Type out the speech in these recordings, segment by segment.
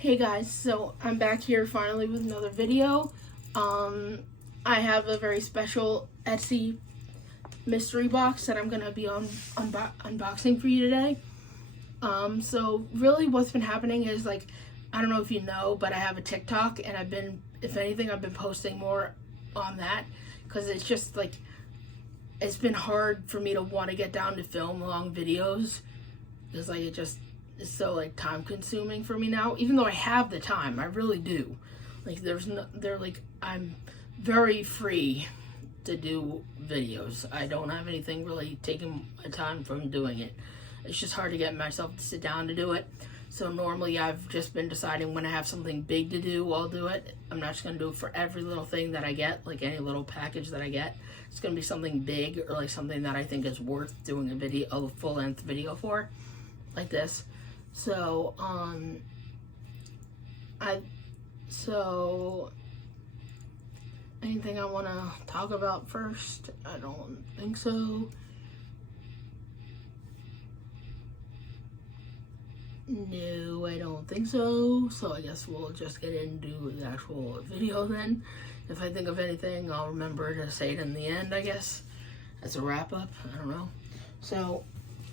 Hey guys, so I'm back here finally with another video. I have a very special Etsy mystery box that I'm going to be unboxing for you today. So really what's been happening is, like, I don't know if you know, but I have a TikTok and if anything, I've been posting more on that because it's just like, it's been hard for me to want to get down to film long videos because like it's so like time consuming for me now, even though I have the time. I really do. Like I'm very free to do videos. I don't have anything really taking my time from doing it. It's just hard to get myself to sit down to do it. So normally I've just been deciding when I have something big to do, I'll do it. I'm not just gonna do it for every little thing that I get, like any little package that I get. It's gonna be something big or like something that I think is worth doing a full-length video for, like this. So, anything I want to talk about first? I don't think so. No, I don't think so. So I guess we'll just get into the actual video then. If I think of anything, I'll remember to say it in the end, I guess, as a wrap up. I don't know. So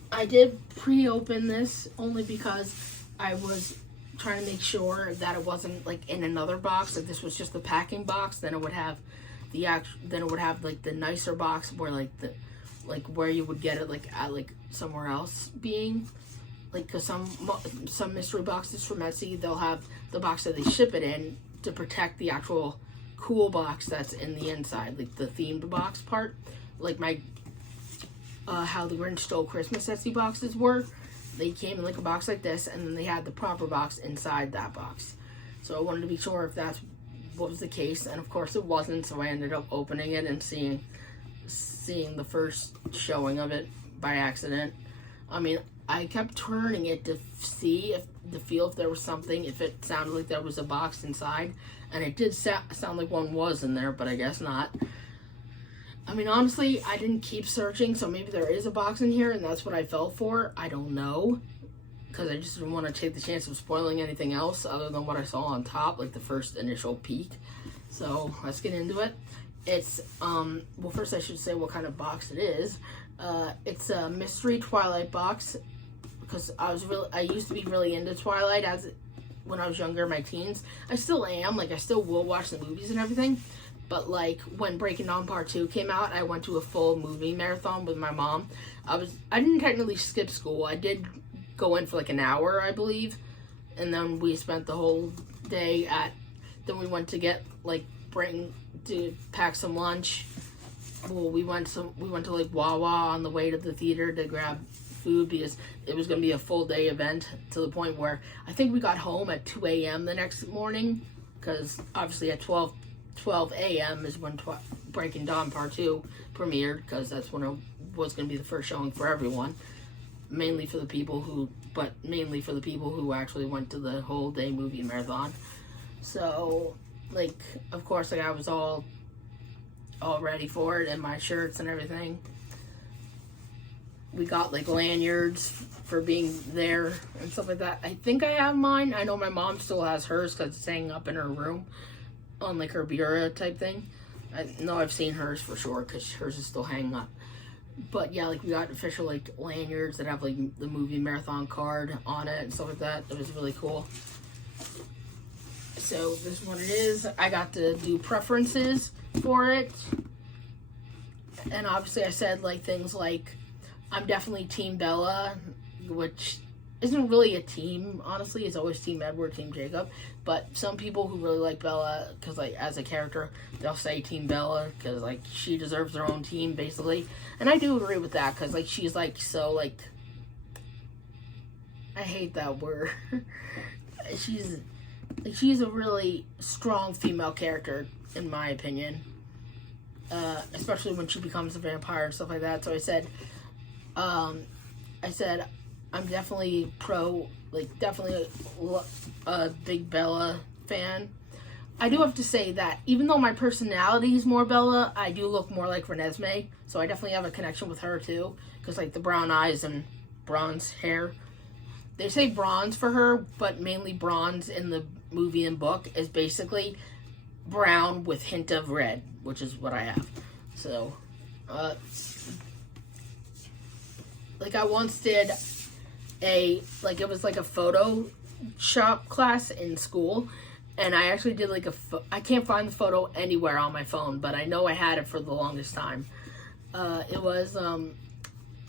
I did pre-open this only because I was trying to make sure that it wasn't like in another box. Like this was just the packing box. Then it would have like the nicer box where where you would get it like at like somewhere else being. Like, because some mystery boxes from Etsy, they'll have the box that they ship it in to protect the actual cool box that's in the inside, like the themed box part. Like my how the Grinch Stole Christmas Etsy boxes were. They came in like a box like this, and then they had the proper box inside that box. So I wanted to be sure if that's what was the case, and of course it wasn't. So I ended up opening it and seeing the first showing of it by accident. I mean, I kept turning it to feel if there was something, if it sounded like there was a box inside, and it did sound like one was in there, but I guess not. I mean, honestly, I didn't keep searching, so maybe there is a box in here, and that's what I fell for. I don't know, because I just didn't want to take the chance of spoiling anything else other than what I saw on top, like the first initial peek. So let's get into it. It's, well, first I should say what kind of box it is. It's a mystery Twilight box, because I used to be really into Twilight when I was younger, my teens. I still am, like I still will watch the movies and everything. But like when Breaking Dawn Part 2 came out, I went to a full movie marathon with my mom. I didn't technically skip school. I did go in for like an hour, I believe. And then we spent the whole day then we went to get to pack some lunch. Well, we went to like Wawa on the way to the theater to grab food because it was going to be a full day event, to the point where I think we got home at 2 a.m. the next morning, because obviously at 12 a.m. is when Breaking Dawn Part 2 premiered, because that's when it was going to be the first showing for everyone, mainly for the people who actually went to the whole day movie marathon. So, like, of course, like I was all ready for it, and my shirts and everything. We got like lanyards for being there and stuff like that. I think I have mine. I know my mom still has hers because it's hanging up in her room on like her bureau type thing. I know I've seen hers for sure because hers is still hanging up. But yeah, like we got official like lanyards that have like the movie marathon card on it and stuff like that. It was really cool. So this is what it is. I got to do preferences for it. And obviously I said like things like, I'm definitely Team Bella, which isn't really a team, honestly. It's always Team Edward, Team Jacob. But some people who really like Bella, because like as a character, they'll say Team Bella, because like she deserves her own team, basically. And I do agree with that, because like she's like so like, I hate that word. She's a really strong female character, in my opinion. Especially when she becomes a vampire and stuff like that. So I said I'm definitely definitely a big Bella fan. I do have to say that even though my personality is more Bella, I do look more like Renesmee. So I definitely have a connection with her too, because like the brown eyes and bronze hair. they say bronze for her, but mainly bronze in the movie and book is basically brown with hint of red, which is what I have. So, like I once did it was like a Photoshop class in school, and I actually did like I can't find the photo anywhere on my phone, but I know I had it for the longest time. It was,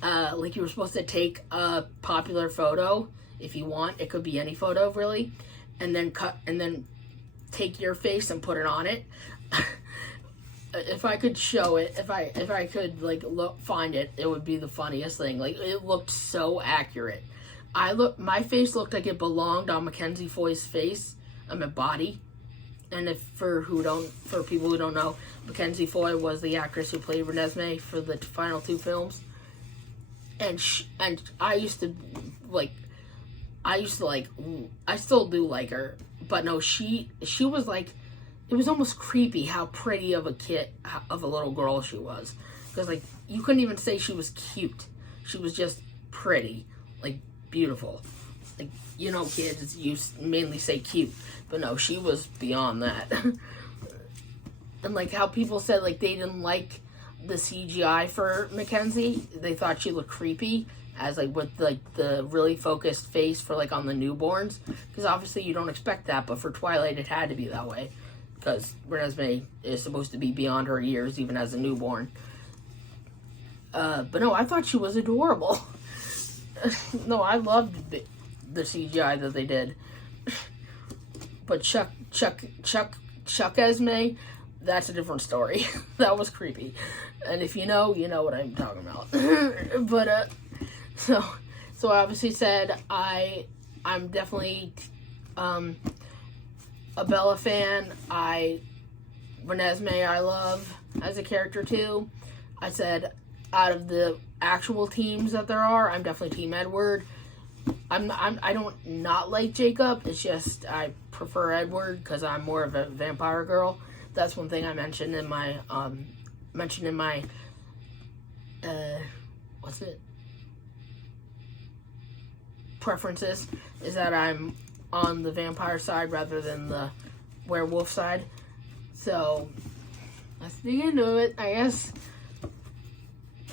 like you were supposed to take a popular photo if you want. It could be any photo really, and then take your face and put it on it. If I could show it, if I could like find it, it would be the funniest thing. Like it looked so accurate. My face looked like it belonged on Mackenzie Foy's face, my body. And for people who don't know, Mackenzie Foy was the actress who played Renesmee for the final 2 films. And I still do like her, but no, she was like, it was almost creepy how pretty of a little girl she was. Because like, you couldn't even say she was cute. She was just pretty, like beautiful. Like, you know, kids, you mainly say cute, but no, she was beyond that. And like how people said like they didn't like the CGI for Mackenzie, they thought she looked creepy, as like with like the really focused face for like on the newborns, because obviously you don't expect that, but for Twilight it had to be that way, because Renesmee is supposed to be beyond her years even as a newborn. But no, I thought she was adorable. No, I loved the CGI that they did. But Chuck Esme, that's a different story. That was creepy. And if you know what I'm talking about. But so I obviously said I'm definitely a Bella fan. Renesmee I love as a character too. I said out of the actual teams that there are, I'm definitely Team Edward. I don't not like Jacob. It's just I prefer Edward because I'm more of a vampire girl. That's one thing I mentioned in my preferences, is that I'm on the vampire side rather than the werewolf side. So let's dig into it, I guess.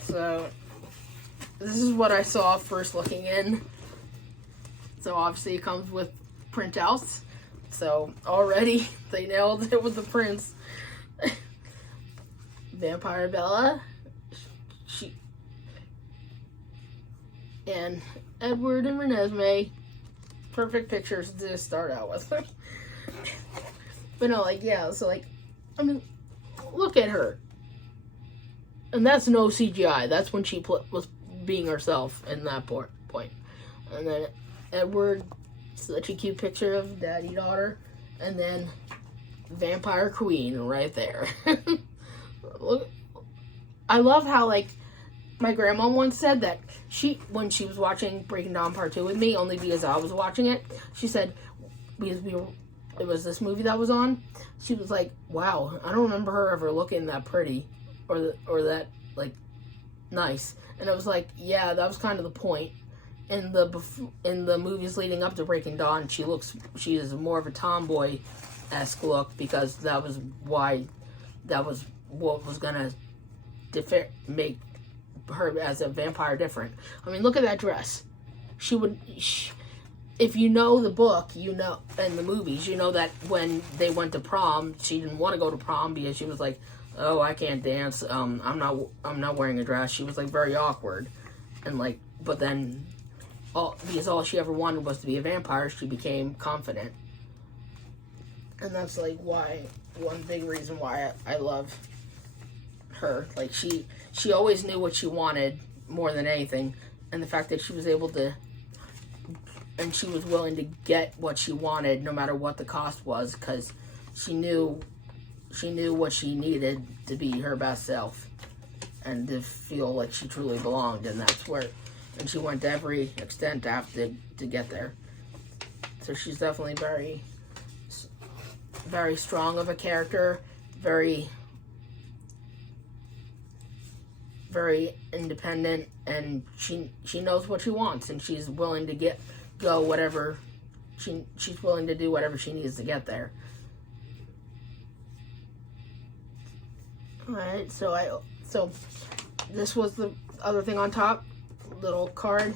So this is what I saw first looking in. So obviously it comes with printouts. So already they nailed it with the prints. Vampire Bella, and Edward and Renesmee. Perfect pictures to start out with. But no, like, yeah, so like, I mean, look at her. And that's no CGI. That's when she was being herself in that point. And then Edward, such a cute picture of daddy-daughter. And then Vampire Queen right there. Look, I love how, like, my grandma once said that when she was watching Breaking Dawn Part 2 with me, only because I was watching it, she said, because it was this movie that was on, she was like, wow, I don't remember her ever looking that pretty or that, like, nice. And I was like, yeah, that was kind of the point. In the movies leading up to Breaking Dawn, she is more of a tomboy-esque look, because that was what was gonna make her as a vampire different. I mean, look at that dress. If you know the book, and the movies, you know that when they went to prom, she didn't want to go to prom because she was like, oh, I can't dance. I'm not wearing a dress. She was like very awkward, and like, but then because all she ever wanted was to be a vampire, she became confident. And that's like one big reason why I love her. Like, she always knew what she wanted more than anything, and the fact that she was able to, and she was willing to get what she wanted no matter what the cost was, because she knew what she needed to be her best self and to feel like she truly belonged, and and she went to every extent to get there. So she's definitely very, very strong of a character, very, very independent, and she knows what she wants, and she's willing to go whatever she's willing to do whatever she needs to get there. Alright, so this was the other thing on top. Little card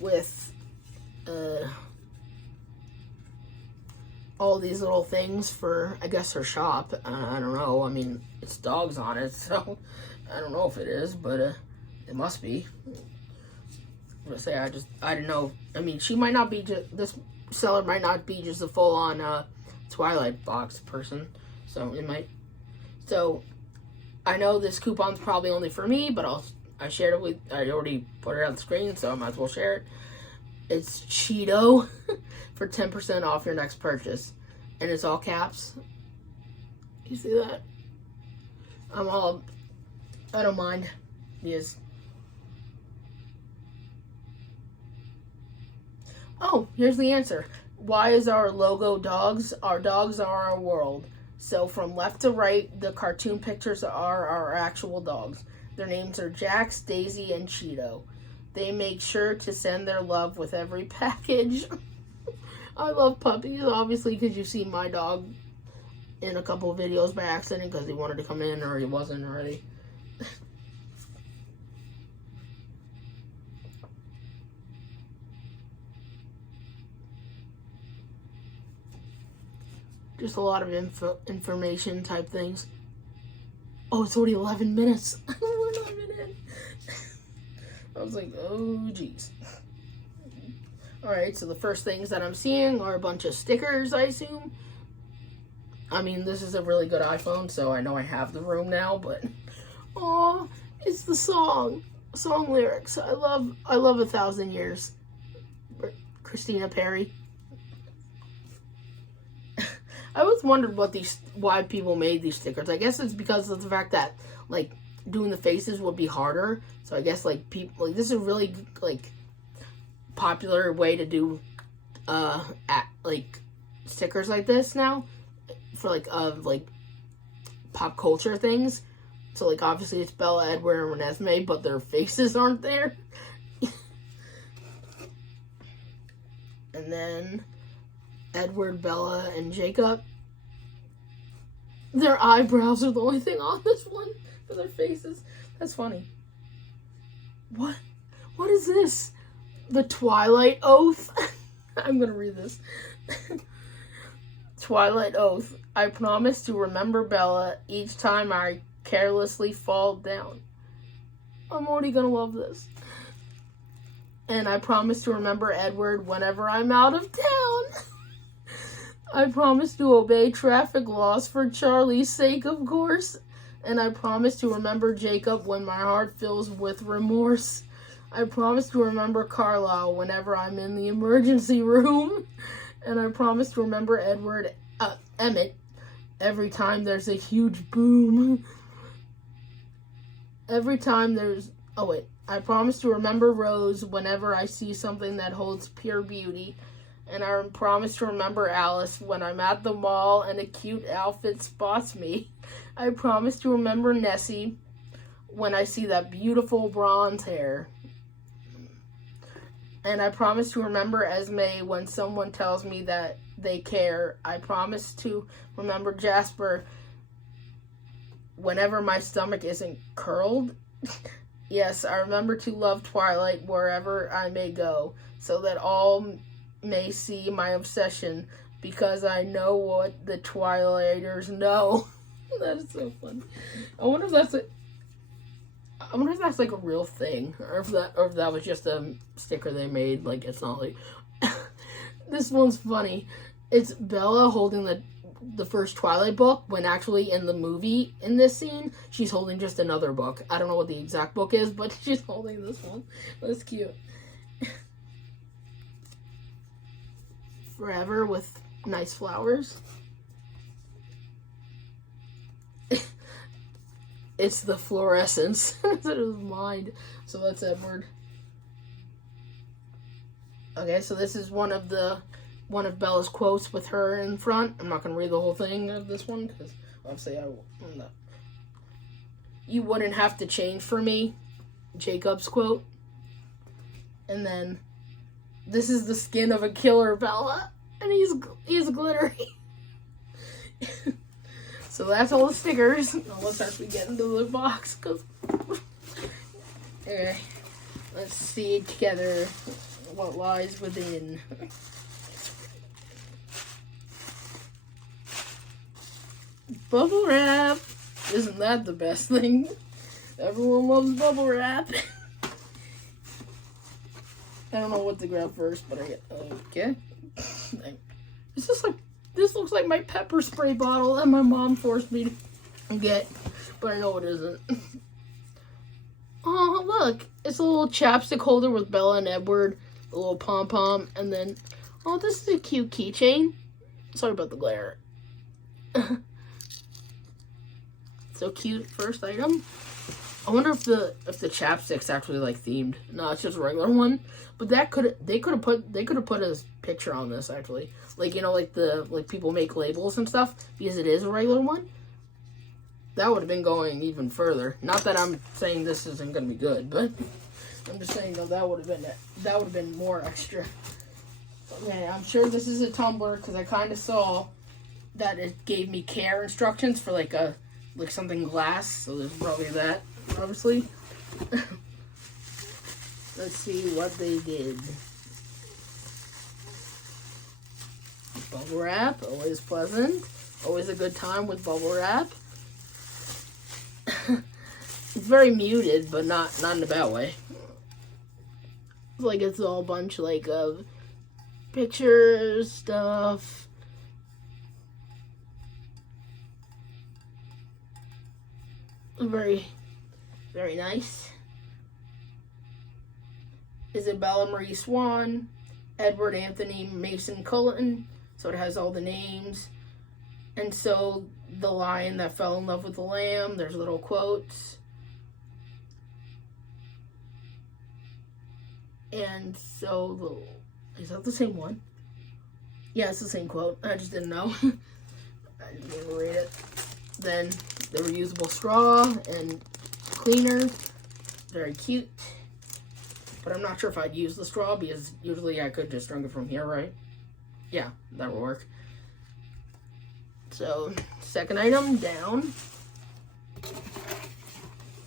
with all these little things for, I guess, her shop. I don't know. I mean, it's dogs on it, so I don't know if it is, but it must be. I'm gonna say I didn't know. I mean, she might not be this seller might not be just a full-on Twilight box person, so it might. So I know this coupon's probably only for me, but I shared it with. I already put it on the screen, so I might as well share it. It's Cheeto for 10% off your next purchase, and it's all caps. You see that? I don't mind. Yes. Oh, here's the answer. Why is our logo dogs? Our dogs are our world. So from left to right, the cartoon pictures are our actual dogs. Their names are Jax, Daisy, and Cheeto. They make sure to send their love with every package. I love puppies, obviously, because you've seen my dog in a couple of videos by accident because he wanted to come in or he wasn't already. Just a lot of information type things. Oh, it's already 11 minutes. We're not even in. I was like, oh, geez. Alright, so the first things that I'm seeing are a bunch of stickers, I assume. I mean, this is a really good iPhone, so I know I have the room now, but... Aw, it's the song lyrics. I love 1,000 Years. Christina Perri. I always wondered why people made these stickers. I guess it's because of the fact that, like, doing the faces would be harder. So I guess, like, people, like, this is a really, like, popular way to do, like, stickers like this now. For, like, pop culture things. So, like, obviously it's Bella, Edward, and Renesmee, but their faces aren't there. And then Edward, Bella, and Jacob. Their eyebrows are the only thing on this one for their faces. That's funny. What? What is this? The Twilight Oath? I'm gonna read this. Twilight Oath. I promise to remember Bella each time I carelessly fall down. I'm already gonna love this. And I promise to remember Edward whenever I'm out of town. I promise to obey traffic laws for Charlie's sake, of course. And I promise to remember Jacob when my heart fills with remorse. I promise to remember Carlisle whenever I'm in the emergency room. And I promise to remember Emmett, every time there's a huge boom. Every time there's... Oh, wait. I promise to remember Rose whenever I see something that holds pure beauty. And I promise to remember Alice when I'm at the mall and a cute outfit spots me. I promise to remember Nessie when I see that beautiful bronze hair. And I promise to remember Esme when someone tells me that they care. I promise to remember Jasper whenever my stomach isn't curled. Yes, I remember to love Twilight wherever I may go, so that all may see my obsession, because I know what the Twilighters know. That is so funny. I wonder if that's like a real thing, or if that was just a sticker they made. Like, it's not like this one's funny. It's Bella holding the first Twilight book, when actually in the movie, in this scene, she's holding just another book. I don't know what the exact book is, but she's holding this one. That's cute. Forever with nice flowers. It's the fluorescence. That is mine. So that's Edward. Okay, so this is one of Bella's quotes with her in front. I'm not going to read the whole thing of this one, because obviously I'm not. You wouldn't have to change for me. Jacob's quote. And then This is the skin of a killer Bella, and he's glittery. So that's all the stickers. Now let's actually get into the box, cause okay, let's see together what lies within. Bubble wrap! Isn't that the best thing? Everyone loves bubble wrap. I don't know what to grab first, but I get okay. This looks like my pepper spray bottle that my mom forced me to get, but I know it isn't. Oh, look! It's a little chapstick holder with Bella and Edward, a little pom pom, and then oh, this is a cute keychain. Sorry about the glare. So cute. First item. I wonder if the chapstick's actually like themed. No, it's just a regular one. But they could have put a picture on this actually. Like, you know, like people make labels and stuff, because it is a regular one. That would have been going even further. Not that I'm saying this isn't gonna be good, but I'm just saying that would have been more extra. Okay, I'm sure this is a tumbler because I kind of saw that it gave me care instructions for like something glass. So there's probably that. Obviously. Let's see what they did. Bubble wrap, always pleasant. Always a good time with bubble wrap. It's very muted, but not in a bad way. Like it's all a bunch like of pictures, stuff. Very, very nice. Isabella Marie Swan, Edward Anthony Mason Cullen. So it has all the names. And so the lion that fell in love with the lamb. There's little quotes. And so is that the same one? Yeah, it's the same quote. I just didn't know. I didn't even read it. Then the reusable straw and cleaner. Very cute. But I'm not sure if I'd use the straw because usually I could just drink it from here, right? Yeah, that would work. So, second item, down.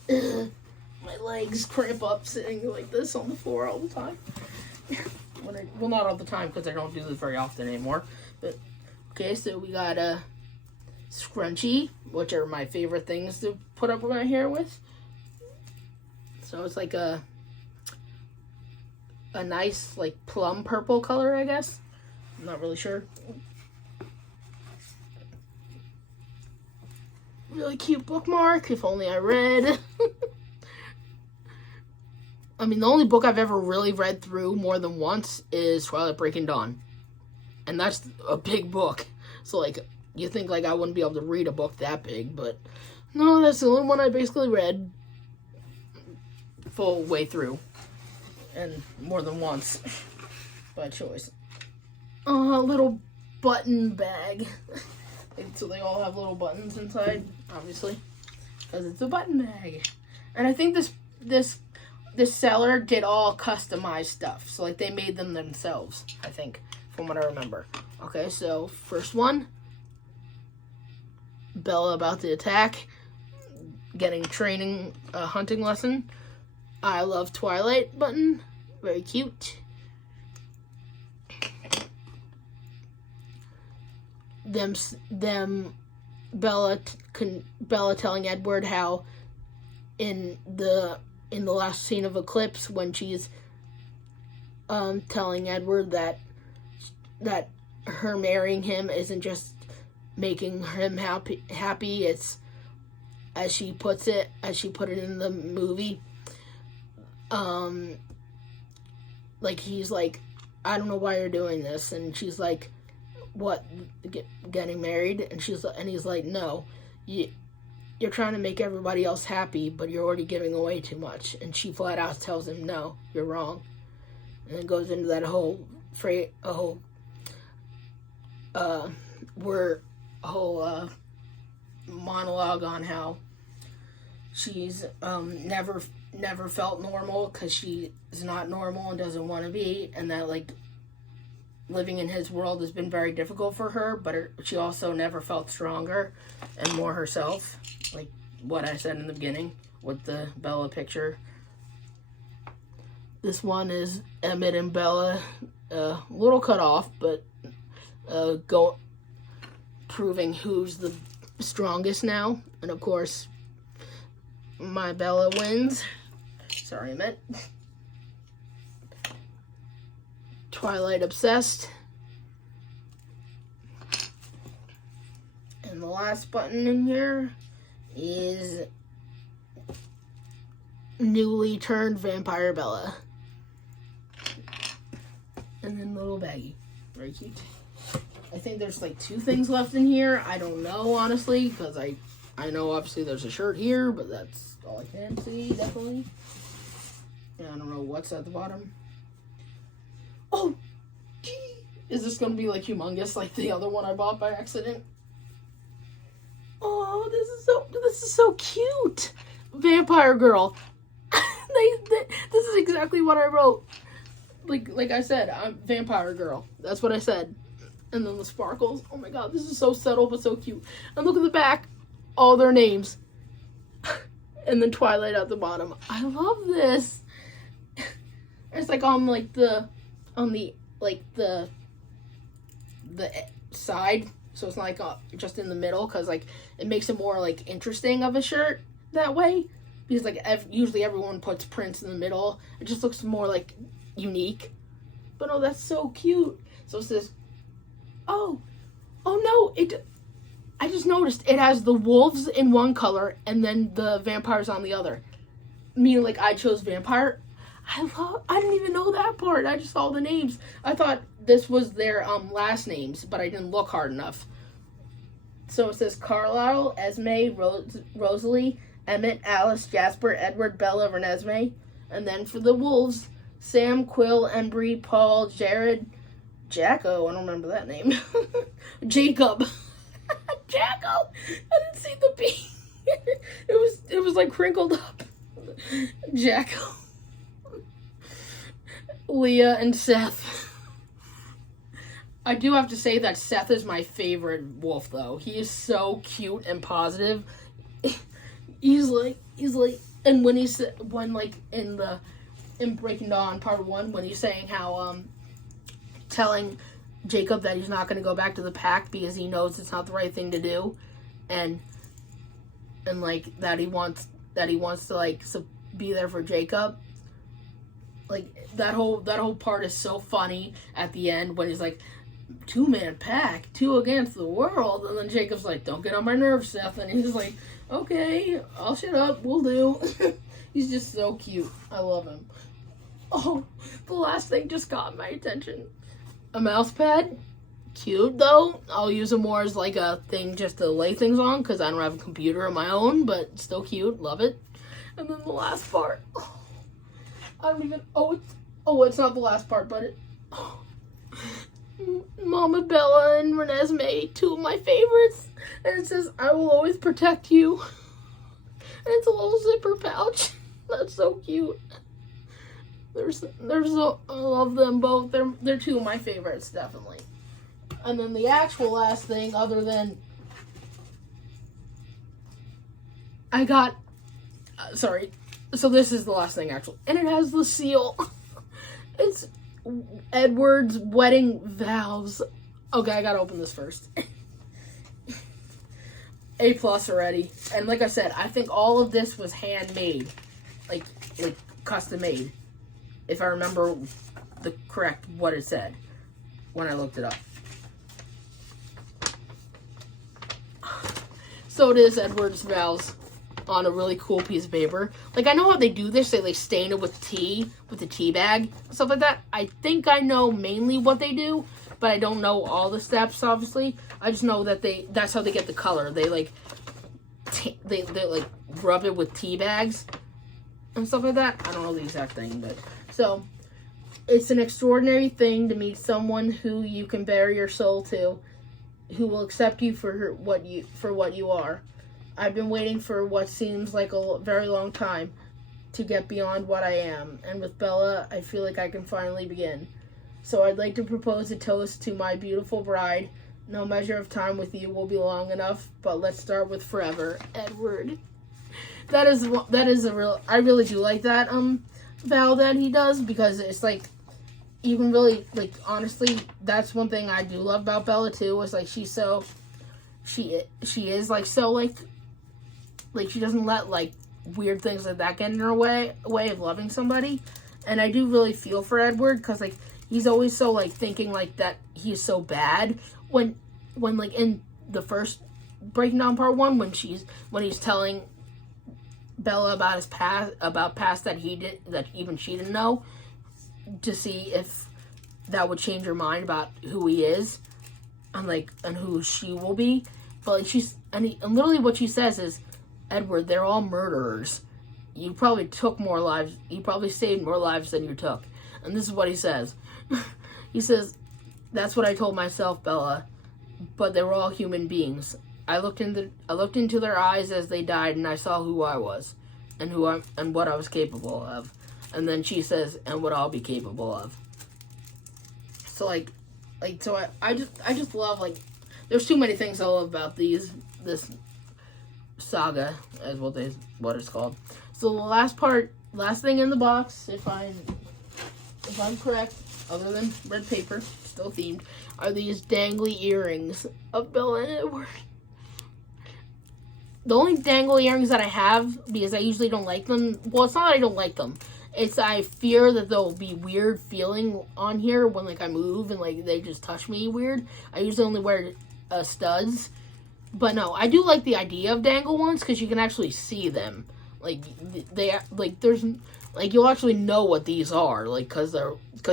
My legs cramp up sitting like this on the floor all the time. Well, not all the time because I don't do this very often anymore. But, okay, so we got a Scrunchie, which are my favorite things to put up my hair with. So it's like a nice, like, plum purple color, I guess. I'm not really sure. Really cute bookmark, if only I read. I mean, the only book I've ever really read through more than once is Twilight Breaking Dawn. And that's a big book. So, like, you think, like, I wouldn't be able to read a book that big, but no, that's the only one I basically read full way through. And more than once, by choice. A little button bag. So they all have little buttons inside, obviously, because it's a button bag. And I think this seller did all customized stuff. So, like, they made them themselves, I think, from what I remember. Okay, so first one, Bella about to attack, getting training, hunting lesson. I love Twilight button. Very cute. Bella telling Edward how in the last scene of Eclipse when she's telling Edward that her marrying him isn't just making him happy, it's, as she put it in the movie, like, he's like, I don't know why you're doing this, and she's like, what, getting married? And he's like, no, you're trying to make everybody else happy, but you're already giving away too much. And she flat out tells him, no, you're wrong. And it goes into that whole monologue on how she's never felt normal because she is not normal and doesn't want to be, and that like living in his world has been very difficult for her, but she also never felt stronger and more herself, like what I said in the beginning with the Bella picture. This one is Emmett and Bella, a little cut off, but proving who's the strongest now. And of course, my Bella wins. Sorry, Emmett. Twilight obsessed. And the last button in here is newly turned vampire Bella. And then little baggie. Very cute. I think there's like 2 things left in here. I don't know, honestly, because I know obviously there's a shirt here, but that's all I can see, definitely. And I don't know what's at the bottom. Oh! Is this going to be like humongous like the other one I bought by accident? Oh, this is so cute. Vampire girl. This is exactly what I wrote. Like I said, I'm vampire girl. That's what I said. And then the sparkles. Oh my god, this is so subtle but so cute. And look at the back. All their names. And then Twilight at the bottom. I love this. It's like on the side. So it's not like just in the middle, because like it makes it more like interesting of a shirt that way. Because like usually everyone puts prints in the middle. It just looks more like unique. But oh, that's so cute. So it says, oh no, I just noticed it has the wolves in one color and then the vampires on the other. Meaning like I chose vampire. I didn't even know that part. I just saw the names. I thought this was their last names, but I didn't look hard enough. So it says Carlisle, Esme, Rosalie, Emmett, Alice, Jasper, Edward, Bella, Renesmee. And then for the wolves, Sam, Quill, Embry, Paul, Jared, Jacko, I don't remember that name. Jacob. Jacko! I didn't see the B. It was like crinkled up. Jacko. Leah and Seth. I do have to say that Seth is my favorite wolf, though. He is so cute and positive. He's like, and in Breaking Dawn Part 1, when he's saying how, telling Jacob that he's not going to go back to the pack because he knows it's not the right thing to do, and like that he wants to like be there for Jacob. Like that whole part is so funny at the end when he's like, 2-man pack, 2 against the world, and then Jacob's like, don't get on my nerves, Seth, and he's like, okay, I'll shut up, we'll do. He's just so cute. I love him. Oh, the last thing just got my attention. A mouse pad. Cute, though. I'll use it more as like a thing just to lay things on, because I don't have a computer of my own, but still cute. Love it. And then the last part. Oh, I don't even... it's not the last part, but it... Oh. Mama Bella and Renesmee, 2 of my favorites. And it says, I will always protect you. And it's a little zipper pouch. That's so cute. I love them both. They're 2 of my favorites, definitely. And then the actual last thing, other than I got, sorry. So this is the last thing, actually, and it has the seal. It's Edward's wedding vows. Okay, I gotta open this first. A+ already. And like I said, I think all of this was handmade, like custom made. If I remember what it said when I looked it up. So it is Edward's vows on a really cool piece of paper. Like, I know how they do this. They stain it with tea, with the tea bag, stuff like that. I think I know mainly what they do, but I don't know all the steps, obviously. I just know that that's how they get the color. They rub it with tea bags and stuff like that. I don't know the exact thing, but so it's an extraordinary thing to meet someone who you can bare your soul to, who will accept you for what you are. I've been waiting for what seems like a very long time to get beyond what I am, and with Bella, I feel like I can finally begin. So I'd like to propose a toast to my beautiful bride. No measure of time with you will be long enough, but let's start with forever, Edward. That is a real. I really do like that vow that he does, because it's like you can really, like, honestly, that's one thing I do love about Bella too. Is like she is like so like she doesn't let like weird things like that get in her way of loving somebody, and I do really feel for Edward, because like he's always so like thinking like that he's so bad when like in the first Breaking Down Part 1 when he's telling Bella about his past that he did, that even she didn't know, to see if that would change her mind about who he is and who she will be. But like and literally what she says is, Edward, they're all murderers. You probably took more lives. You probably saved more lives than you took. And this is what he says. He says, that's what I told myself, Bella. But they were all human beings. I looked into their eyes as they died, and I saw who I was, and what I was capable of. And then she says, and what I'll be capable of. So so I just love, like, there's too many things I love about this saga, as what it's called. So the last thing in the box, if I'm correct, other than red paper, still themed, are these dangly earrings of Bella and Edward. The only dangly earrings that I have, because I usually don't like them, well, it's not that I don't like them, it's I fear that there'll be weird feeling on here when, like, I move and, like, they just touch me weird. I usually only wear studs. But no, I do like the idea of dangle ones, because you can actually see them. Like, there's, like, you'll actually know what these are, like, because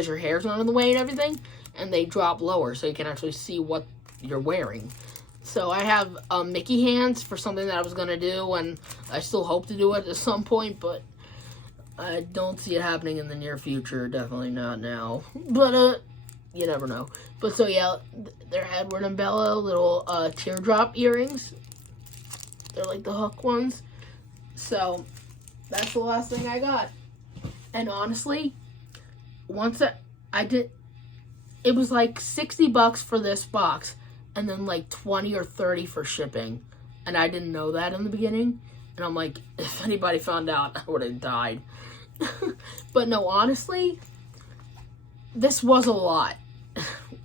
your hair's not in the way and everything, and they drop lower, so you can actually see what you're wearing. So I have Mickey hands for something that I was going to do, and I still hope to do it at some point, but I don't see it happening in the near future. Definitely not now. But, you never know. But so, yeah, they're Edward and Bella, little teardrop earrings. They're like the hook ones. So, that's the last thing I got. And honestly, once I did, it was like $60 for this box, and then like 20 or 30 for shipping. And I didn't know that in the beginning. And I'm like, if anybody found out, I would have died. But no, honestly, this was a lot.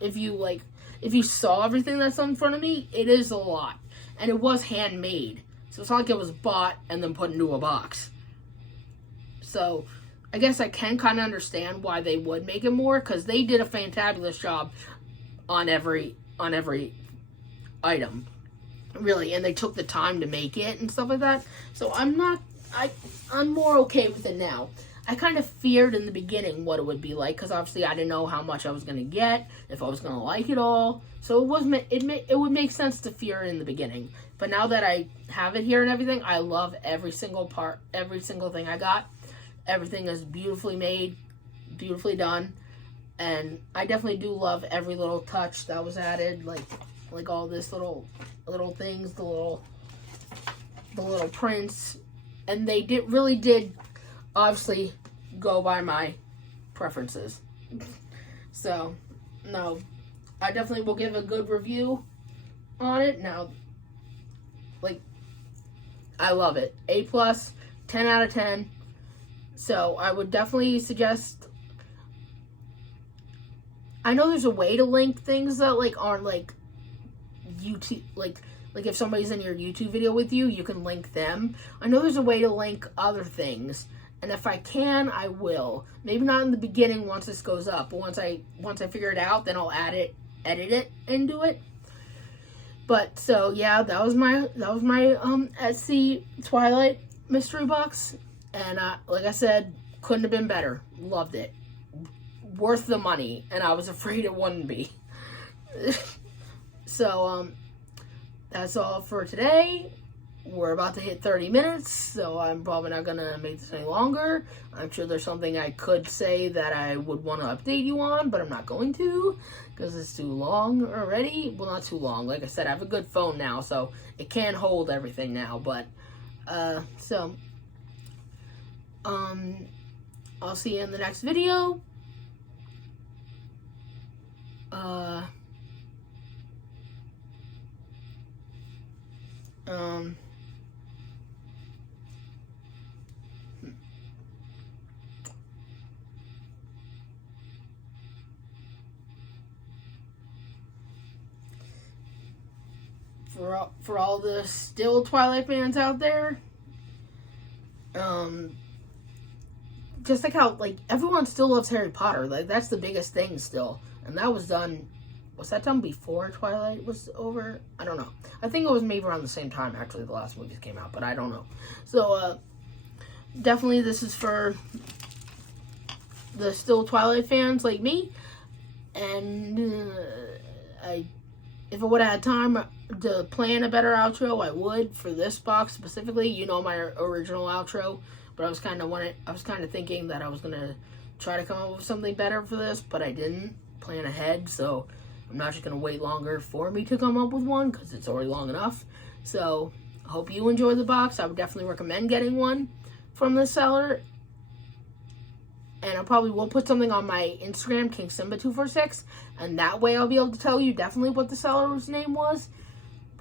If you saw everything that's in front of me, it is a lot. And it was handmade. So it's not like it was bought and then put into a box. So I guess I can kind of understand why they would make it more, because they did a fantabulous job on every item, really, and they took the time to make it and stuff like that. So I'm more okay with it now. I kind of feared in the beginning what it would be like, because obviously I didn't know how much I was going to get, if I was going to like it all. So it would make sense to fear in the beginning. But now that I have it here and everything, I love every single part, every single thing I got. Everything is beautifully made, beautifully done, and I definitely do love every little touch that was added, like all this little things, the little prints, and they really did obviously go by my preferences. So, no, I definitely will give a good review on it. Now, like, I love it. A+, 10 out of 10. So, I would definitely suggest, I know there's a way to link things that, like, aren't, like, YouTube, like if somebody's in your YouTube video with you, you can link them. I know there's a way to link other things, and if I can, I will. Maybe not in the beginning once this goes up, but once I figure it out, then I'll edit it and do it. But so yeah, that was my Etsy Twilight mystery box, and like I said, couldn't have been better. Loved it. Worth the money, and I was afraid it wouldn't be. So, that's all for today. We're about to hit 30 minutes, so I'm probably not going to make this any longer. I'm sure there's something I could say that I would want to update you on, but I'm not going to, because it's too long already. Well, not too long. Like I said, I have a good phone now, so it can hold everything now, but, I'll see you in the next video. For all the still Twilight fans out there, just like how, like, everyone still loves Harry Potter. Like, that's the biggest thing still. And that was done, was that done before Twilight was over? I don't know. I think it was maybe around the same time, actually, the last movies came out, but I don't know. So, definitely this is for the still Twilight fans like me. And, if I would have had time to plan a better outro, I would for this box specifically. You know my original outro, but I was kind of thinking that I was gonna try to come up with something better for this, but I didn't plan ahead. So I'm not just gonna wait longer for me to come up with one because it's already long enough. So I hope you enjoy the box. I would definitely recommend getting one from this seller. And I probably will put something on my Instagram, KingSimba246, and that way I'll be able to tell you definitely what the seller's name was.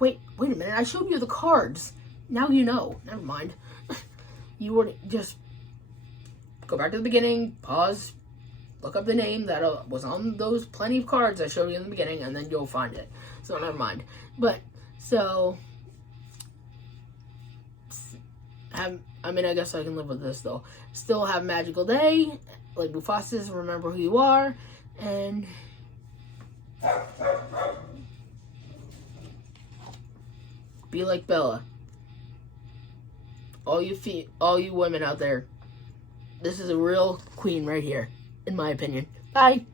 Wait a minute, I showed you the cards. Now you know. Never mind. You would just go back to the beginning, pause, look up the name that was on those plenty of cards I showed you in the beginning, and then you'll find it. So never mind. But, so, I mean, I guess I can live with this, though. Still have a magical day. Like Mufasa's, remember who you are. And be like Bella. All you women out there. This is a real queen right here, in my opinion. Bye.